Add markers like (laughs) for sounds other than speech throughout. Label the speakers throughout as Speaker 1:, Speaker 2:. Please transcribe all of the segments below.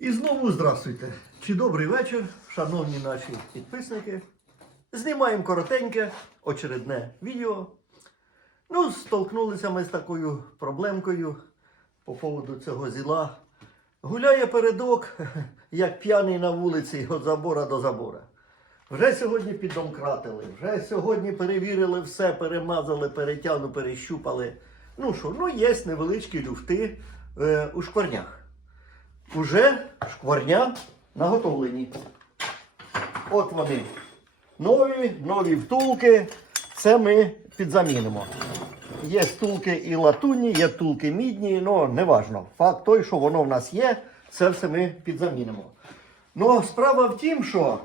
Speaker 1: І знову здравствуйте. Чи добрий вечір, шановні наші підписники. Знімаємо коротеньке, очередне відео. Ну, столкнулися ми з такою проблемкою по поводу цього зіла. Гуляє передок, як п'яний на вулиці від забора до забора. Вже сьогодні піддомкратили, вже сьогодні перевірили все, перемазали, перетягну, перещупали. Ну що, ну є невеличкі люфти е, у шкварнях. Уже шкварня наготовлені. От вони. Нові, нові втулки. Це ми підзамінимо. Є втулки і латунні, є втулки мідні, ну неважно. Факт той, що воно в нас є, це все ми підзамінимо. Ну, справа в тім, що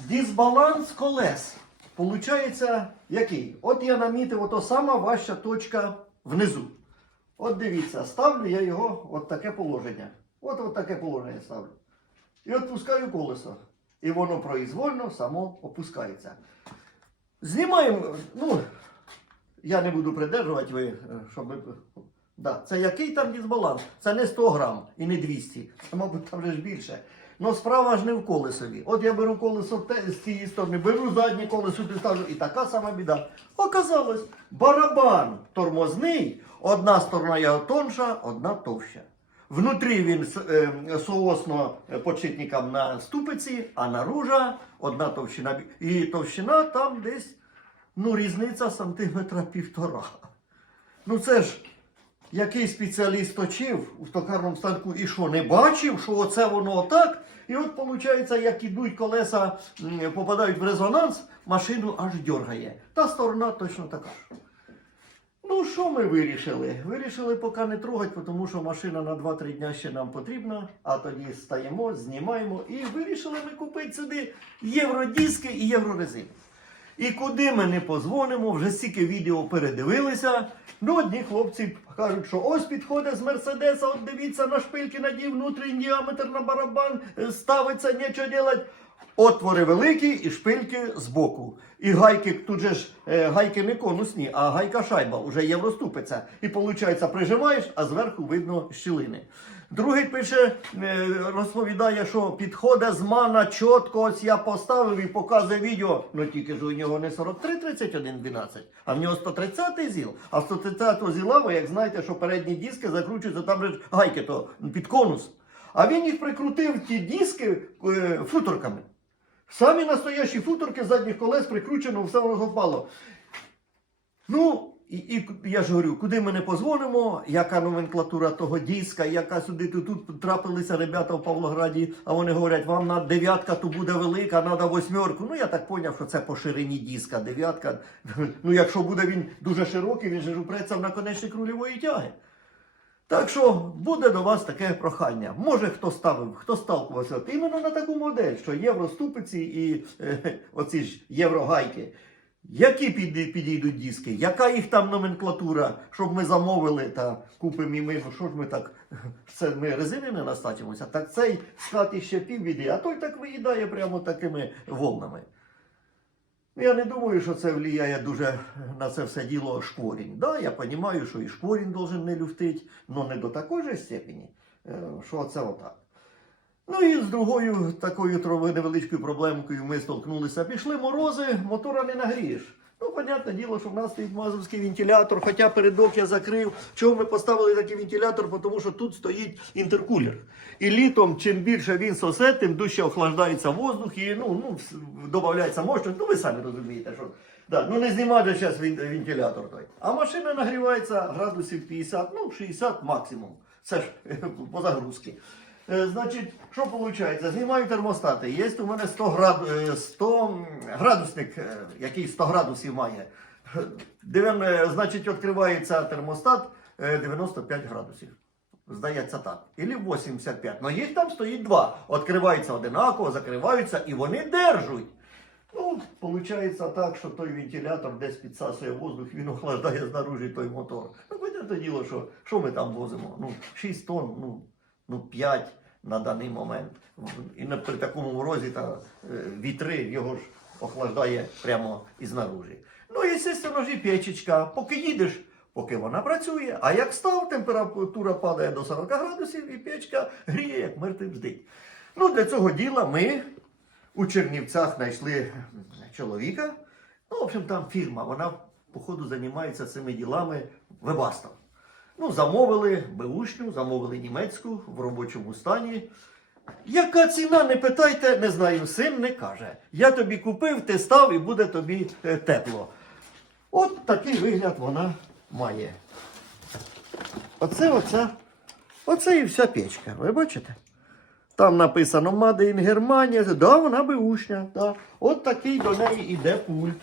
Speaker 1: дисбаланс колес. Получається який? От я намітив, ото сама важча точка внизу. От дивіться, ставлю я його от таке положення. От, от таке положення ставлю. І відпускаю колесо. І воно произвольно само опускається. Знімаємо, ну, я не буду придержувати ви, е, щоб. Да, це який там дисбаланс? Це не 100 грам і не 200. Це, мабуть, там вже ж більше. Ну справа ж не в колесові. От я беру колесо з цієї сторони, беру заднє колесо і ставлю, і така сама біда. Оказалось, барабан тормозний, одна сторона його тонша, одна товща. Внутрі він е, соосно е, подшипникам на ступиці, а наружа одна товщина. І товщина там десь, ну, різниця сантиметра півтора. Ну це ж який спеціаліст точив у токарному станку і що, не бачив, що оце воно отак. І от виходить, як ідуть колеса, попадають в резонанс, машину аж дергає. Та сторона точно така. Ну, що ми вирішили? Вирішили поки не трогати, тому що машина на 2-3 дня ще нам потрібна, а тоді стаємо, знімаємо і вирішили ми купити сюди євродиски і єврорезину. І куди ми не позвонимо, вже стільки відео передивилися. Ну, одні хлопці кажуть, що ось підходить з Мерседеса, от дивіться на шпильки, надів внутрішній діаметр на барабан, е, ставиться, нічого делать. Отвори великі і шпильки збоку. І гайки, тут же ж е, гайки не конусні, а гайка шайба, уже євроступиця. І виходить, прижимаєш, а зверху видно щілини. Другий пише, е, розповідає, що підходить з мана чітко, ось я поставив і показує відео. Ну тільки ж у нього не 43 31 12, а в нього 130 зіл. А 130 зіла, ви як знаєте, що передні диски закручуються, там гайки то під конус. А він їх прикрутив ті диски е, футорками. Самі настоящі футорки задніх колес прикручено, все воно впало. Ну, і, і я ж говорю, куди ми не позвонимо, яка номенклатура того диска, яка сюди тут, тут трапилися ребята в Павлограді, а вони говорять, вам на дев'ятка то буде велика, треба восьмерку. Ну я так зрозумів, що це по ширині диска. Дев'ятка. (laughs) Ну, якщо буде він дуже широкий, він же упреться в наконечник рульової тяги. Так що буде до вас таке прохання. Може хто ставив, хто сталкувався от іменно на таку модель, що євроступиці і е, оці ж єврогайки. Які піді- підійдуть диски, яка їх там номенклатура, щоб ми замовили та купимо і ми, ну що ж ми так, це ми резини не настачимося, так цей скати ще півбіди, а той так виїдає прямо такими волнами. Ну, Я не думаю, що це впливає дуже на це все діло шкворінь. Да, я розумію, що і шкворінь должен не люфтить, але не до такої же степені, е, що це отак. Ну і з другою такою невеличкою проблемкою ми столкнулися. Пішли морози, мотора не нагрієш. Ну, понятне діло, що в нас стоїть мазовський вентилятор, хоча передок я закрив. Чому ми поставили такий вентилятор? Тому що тут стоїть інтеркулер. І літом, чим більше він сосе, тим дужче охлаждається воздух і ну, ну, додається мощність. Ну ви самі розумієте, що. Да, ну не знімати зараз вентилятор той. А машина нагрівається градусів 50, ну 60 максимум. Це ж (laughs) по загрузці. Е, Значить, що виходить? Знімаю термостати. Є у мене 100, град... е, 100 градусник, е, який 100 градусів має. Дивим, е, значить, відкривається термостат е, 95 градусів. Здається так. Ілі 85. Ну їх там стоїть два. Відкриваються одинаково, закриваються і вони держуть. Ну, виходить так, що той вентилятор десь підсасує воздух, він охлаждає знаружі той мотор. Ну, понятне діло, що, що ми там возимо? Ну, 6 тонн, ну, ну 5 на даний момент. І при такому морозі та е, вітри його ж охлаждає прямо із наружі. Ну, і, звісно ж, і печечка. Поки їдеш, поки вона працює. А як став, температура падає до 40 градусів і печка гріє, як мертвий бздить. Ну, для цього діла ми у Чернівцях знайшли чоловіка. Ну, в общем, там фірма, вона, походу, займається цими ділами Вебастом. Ну, замовили беушню, замовили німецьку в робочому стані. Яка ціна, не питайте, не знаю, син не каже. Я тобі купив, ти став і буде тобі е, тепло. От такий вигляд вона має. Оце оця, оце і вся печка. Ви бачите? Там написано Made in Германія. Да, вона беушня. Да. От такий до неї іде пульт.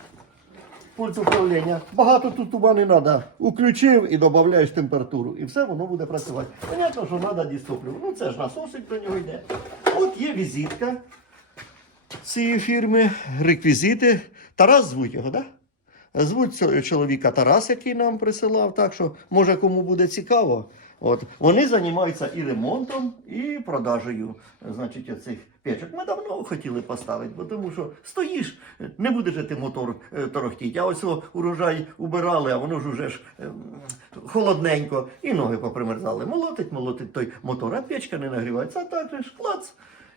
Speaker 1: Пульт управління. Багато тут ума не треба. Уключив і додаєш температуру. І все воно буде працювати. Понятно, що треба дістопливо. Ну це ж насосик до нього йде. От є візитка цієї фірми, реквізити. Тарас звуть його, так? Да? Звуть цього чоловіка Тарас, який нам присилав, так що може кому буде цікаво. От вони займаються і ремонтом, і продажею, значить, оцих печок. Ми давно хотіли поставити, бо тому що стоїш, не буде ти мотор е, торохтіть. А ось урожай убирали, а воно ж уже ж ем, холодненько, і ноги попримерзали. Молотить, молотить той мотор, а печка не нагрівається, а так же ж клац.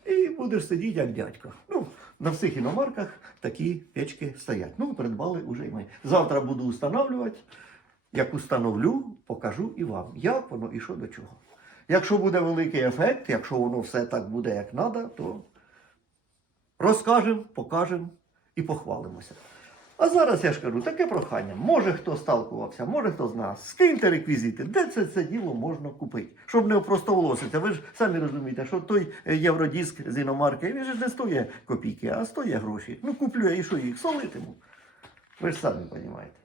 Speaker 1: І будеш сидіти як дядько. Ну, на всіх іномарках такі печки стоять. Ну, придбали уже і ми. Завтра буду встановлювати. Як установлю, покажу і вам, як воно і що до чого. Якщо буде великий ефект, якщо воно все так буде, як треба, то розкажемо, покажемо і похвалимося. А зараз я ж кажу, таке прохання. Може хто сталкувався, може хто з нас. Скиньте реквізити, де це, це діло можна купити, щоб не опростоволосити. Ви ж самі розумієте, що той е, євродиск з іномарки, він ж не стоїть копійки, а стоїть гроші. Ну куплю я і що їх солитиму. Ви ж самі розумієте.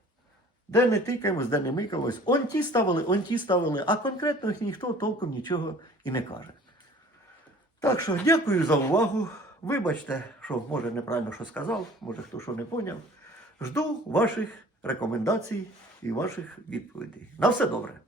Speaker 1: Де не тикаємось, де не микаємось. Он ті ставили, он ті ставили, а конкретно їх ніхто толком нічого і не каже. Так що дякую за увагу. Вибачте, що може неправильно що сказав, може хто що не поняв. Жду ваших рекомендацій і ваших відповідей. На все добре.